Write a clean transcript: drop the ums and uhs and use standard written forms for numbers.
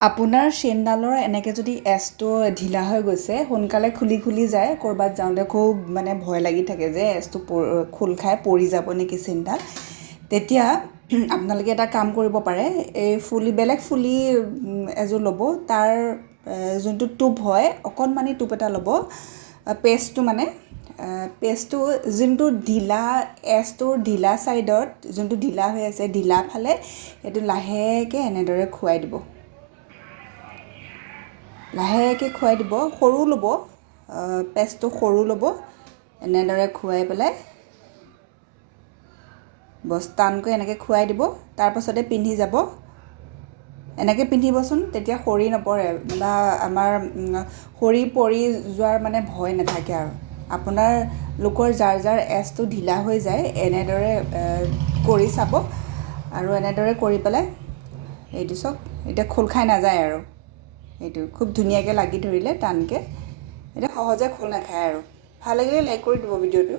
আপোনাৰ চেইনডালৰ এনেকৈ যদি এচটো ঢিলা হৈ গৈছে, সোনকালে খুলি যায়, ক'ৰবাত যাওঁতে খুব মানে ভয় লাগি থাকে যে এচটো খোল খাই পৰি যাব নেকি চেইনডাল, তেতিয়া আপোনালোকে এটা কাম কৰিব পাৰে। এই বেলেগ ফুলি এযোৰ ল'ব, তাৰ যোনটো টোপ হয় অকণমানি টোপ এটা ল'ব, পেষ্টটো মানে পেষ্টটো যোনটো ঢিলা এচটোৰ ঢিলা ছাইডত যোনটো ঢিলা হৈ আছে, ঢিলা ফালে সেইটো লাহেকৈ এনেদৰে খুৱাই দিব। লাহেকৈ খুৱাই দিব, সৰু ল'ব, পেষ্টটো সৰু ল'ব, এনেদৰে খুৱাই পেলাই টানকৈ এনেকৈ খুৱাই দিব। তাৰপাছতে পিন্ধি যাব। এনেকৈ পিন্ধিবচোন, তেতিয়া সৰি নপৰে বা আমাৰ সৰি পৰি যোৱাৰ মানে ভয় নাথাকে। আৰু আপোনাৰ লোকৰ যাৰ এচটো ঢিলা হৈ যায় এনেদৰে কৰি চাব। আৰু এনেদৰে কৰি পেলাই এইটো চাওক, এতিয়া খোল খাই নাযায় আৰু এইটো খুব ধুনীয়াকৈ লাগি ধৰিলে টানকৈ, এতিয়া সহজে খোল নাখায়। আৰু ভাল লাগিলে লাইক কৰি দিব ভিডিঅ'টো।